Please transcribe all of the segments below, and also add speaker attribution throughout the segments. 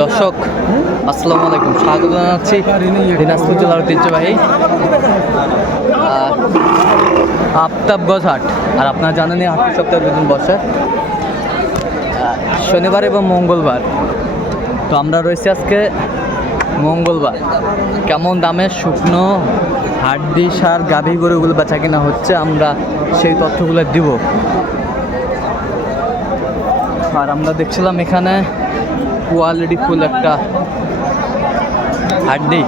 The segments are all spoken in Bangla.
Speaker 1: দর্শক, আসসালামু আলাইকুম। স্বাগত জানাচ্ছি দিনাজপুর জেলার ঐতিহ্যবাহী আফতাবগঞ্জ হাট। আর আপনারা জানেনই হাট সপ্তাহে দুদিন বসে শনিবার এবং মঙ্গলবার। তো আমরা রয়েছি আজকে মঙ্গলবার। কেমন দামে শুকনো হাড্ডি, সার, গাভী গরুগুলো বেচা কিনা হচ্ছে আমরা সেই তথ্যগুলো দিব। আর আমরা দেখছিলাম এখানে কোয়ালিটি ফুল একটা হাড্ডি।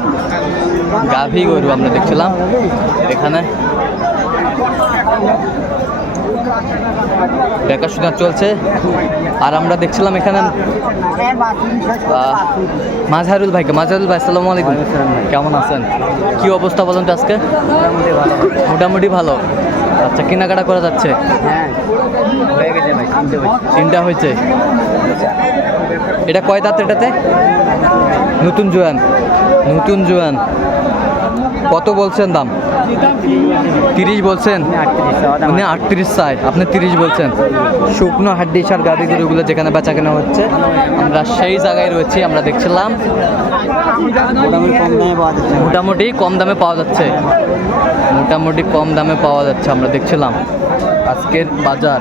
Speaker 1: গাভী গরু আমরা দেখছিলাম এখানে। দেখাশোনা চলছে। আর আমরা দেখছিলাম এখানে মাঝহারুল ভাইকে। মাঝহারুল ভাই আসসালামু আলাইকুম। কেমন আছেন? কি অবস্থা বলুন তো আজকে? মোটামুটি ভালো। আচ্ছা কেনাকাটা করা যাচ্ছে?
Speaker 2: হ্যাঁ। হয়ে
Speaker 1: হয়েছে? এটা কয় দাঁত এটাতে? নতুন জোয়ান নতুন জোয়ান। কত বলছেন দাম? তিরিশ বলছেন? মানে আটত্রিশ চাই আপনি তিরিশ বলছেন। শুকনো হাড্ডি, সার গাড়ি গরুগুলো যেখানে বেচা কেনা হচ্ছে, আমরা সেই জায়গায় রয়েছি, আমরা দেখছিলাম।
Speaker 2: মোটামুটি কম দামে পাওয়া যাচ্ছে।
Speaker 1: মোটামুটি কম দামে পাওয়া যাচ্ছে, আমরা দেখছিলাম। আজকের বাজার।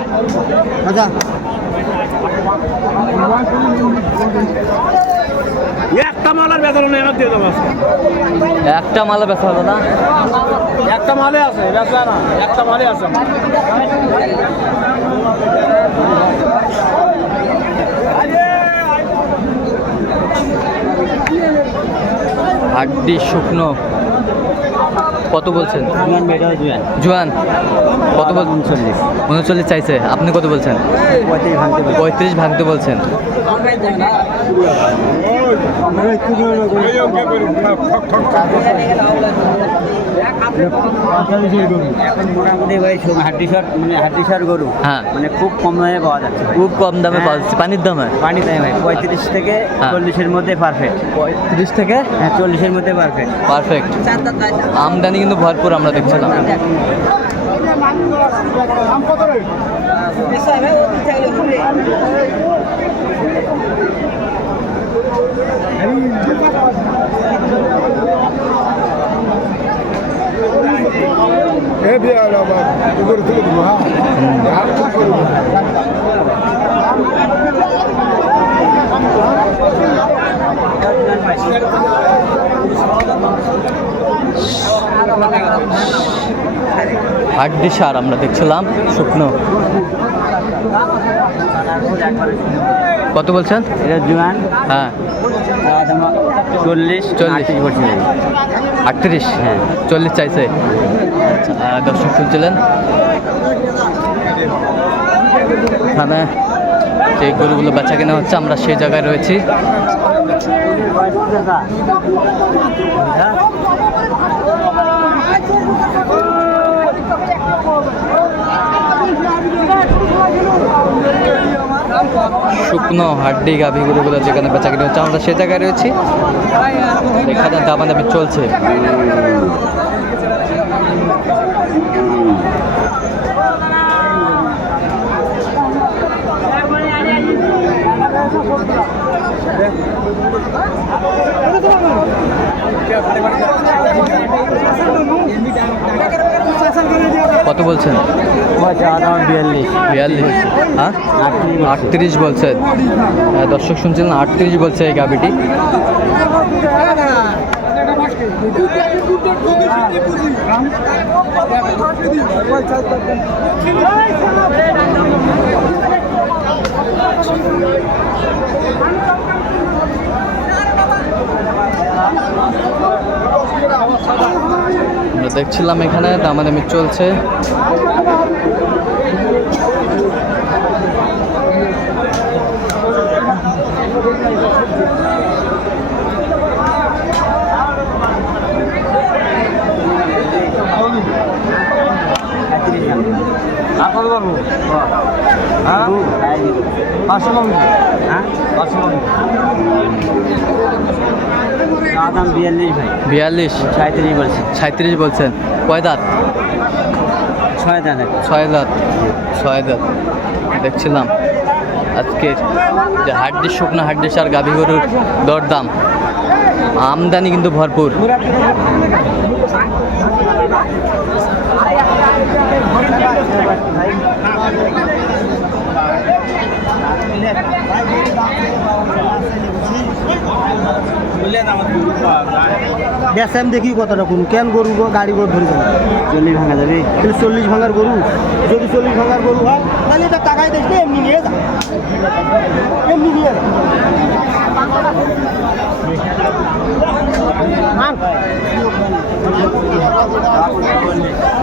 Speaker 3: একটা মালের বেতন নেই আমার দিয়ে দেবো
Speaker 1: একটা মালা বেচা হলো না?
Speaker 3: একটা মালে আছে বেচা না একটা মালে আছে।
Speaker 1: হাড্ডি শুকনো। কত বলছেন?
Speaker 2: জুয়ান।
Speaker 1: কত বল
Speaker 2: উনচল্লিশ।
Speaker 1: উনচল্লিশ চাইছে। আপনি কত বলছেন?
Speaker 2: পঁয়ত্রিশ ভাঙতে
Speaker 1: বলছেন।
Speaker 2: মোটামুটি ভাই সব- হাড্ডি সার মানে হাড্ডি সার গরু।
Speaker 1: হ্যাঁ।
Speaker 2: মানে খুব কম দামে পাওয়া যাচ্ছে।
Speaker 1: খুব কম দামে পাওয়া যাচ্ছে। পানির দামে
Speaker 2: পানি দামে ভাই পঁয়ত্রিশ থেকে
Speaker 1: হ্যাঁ।
Speaker 2: চল্লিশের মধ্যে পারফেক্ট
Speaker 1: পঁয়ত্রিশ থেকে?
Speaker 2: হ্যাঁ চল্লিশের মধ্যে পারফেক্ট
Speaker 1: পারফেক্ট আমদানি কিন্তু ভরপুর আমরা দেখছিলাম।
Speaker 3: এ বিয়ে আমার উপরে তুলে দেবো হ্যাঁ।
Speaker 1: হাড্ডি সার আমরা দেখছিলাম শুকনো। কত বলছেন?
Speaker 2: এটা জুয়ান।
Speaker 1: হ্যাঁ।
Speaker 2: চল্লিশ
Speaker 1: চল্লিশ।
Speaker 2: বলছি
Speaker 1: আটত্রিশ?
Speaker 2: হ্যাঁ।
Speaker 1: চল্লিশ চাইছে। দর্শক শুনছিলেন এখানে সেই গরুগুলো বেচা কেনা হচ্ছে আমরা সেই জায়গায় রয়েছি। শুকনো হাড্ডি গাভি গরুগুলো যেখানে বেচা কেনা হচ্ছে, আমরা সেই জায়গায় রয়েছি। এখানে দামাদামি চলছে। কত বলছেন? হ্যাঁ? আটত্রিশ বলছে। দর্শক শুনছিলেন আটত্রিশ বলছে এই গাভিটি আমরা দেখছিলাম এখানে দামাদামি চলছে।
Speaker 2: হ্যাঁ?
Speaker 3: পাঁচশো কম
Speaker 2: হ্যাঁ?
Speaker 3: পাঁচশো কম
Speaker 2: দাম বিয়াল্লিশ ভাই।
Speaker 1: বিয়াল্লিশ?
Speaker 2: সাঁত্রিশ বলছি
Speaker 1: সাঁত্রিশ বলছেন। কয় দাঁত?
Speaker 2: ছয় দাদা
Speaker 1: ছয় দাঁত। ছয় দাঁত। দেখছিলাম। আজকে যে হাড্ডি শুকনো হাড্ডি আর গাভী গরুর দরদাম। আমদানি কিন্তু ভরপুর।
Speaker 4: দেখছেন দেখি কতটা কোন কেন গরু গো- গাড়ি গরু ধরে যাবে?
Speaker 2: চল্লিশ ভাঙা যাবে।
Speaker 4: তাহলে চল্লিশ ভাঙার গরু যদি চল্লিশ ভাঙার গরু হয় তাহলে এটা টাকায় দেখবে এমনি নিয়ে যা এমনি নিয়ে যা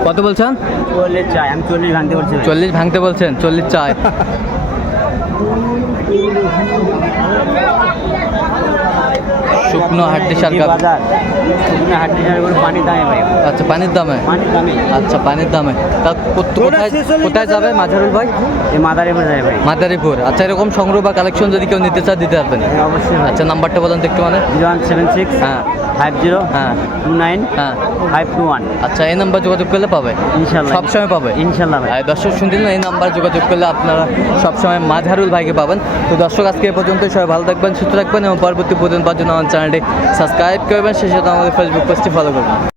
Speaker 1: কত বলছেন?
Speaker 2: চল্লিশ চাই আমি চল্লিশ ভাঙতে বলছি।
Speaker 1: চল্লিশ ভাঙতে বলছেন চল্লিশ চায় শুকনো হাড্ডি সার গাভী
Speaker 2: বাজার। শুকনো হাড্ডি সার পানির পানি দামে ভাই।
Speaker 1: আচ্ছা পানির দামে?
Speaker 2: পানির দামে।
Speaker 1: আচ্ছা পানির দামে। তা কত- কোথায় কোথায় যাবে মাঝারুল ভাই?
Speaker 2: এই মাদারীপুর যাবে ভাই।
Speaker 1: মাদারীপুর। আচ্ছা এরকম সংগ্রহ বা কালেকশন যদি কেউ নিতে চায় দিতে পারবেন।
Speaker 2: হ্যাঁ, অবশ্যই
Speaker 1: আচ্ছা নাম্বারটা বলেন তো একটু মানে।
Speaker 2: জিরো ওয়ান সেভেন সিক্স
Speaker 1: হ্যাঁ।
Speaker 2: ফাইভ জিরো
Speaker 1: হ্যাঁ।
Speaker 2: টু নাইন
Speaker 1: হ্যাঁ।
Speaker 2: Five two one.
Speaker 1: আচ্ছা এই নাম্বার যোগাযোগ করলে পাবে?
Speaker 2: ইনশাল্লাহ।
Speaker 1: সবসময় পাবে?
Speaker 2: ইনশাল্লাহ ভাই।
Speaker 1: দর্শক শুনছিলেন এই নাম্বার যোগাযোগ করলে আপনারা সবসময় মাঝারুল ভাইকে পাবেন। তো দর্শক আজকে এ পর্যন্ত সবাই ভালো থাকবেন সুস্থ থাকবেন এবং পরবর্তী পর্যন্ত পাওয়ার জন্য আমার চ্যানেলটি সাবস্ক্রাইব করবেন। সেই সাথে আমাদের ফেসবুক পেজটি ফলো করবেন।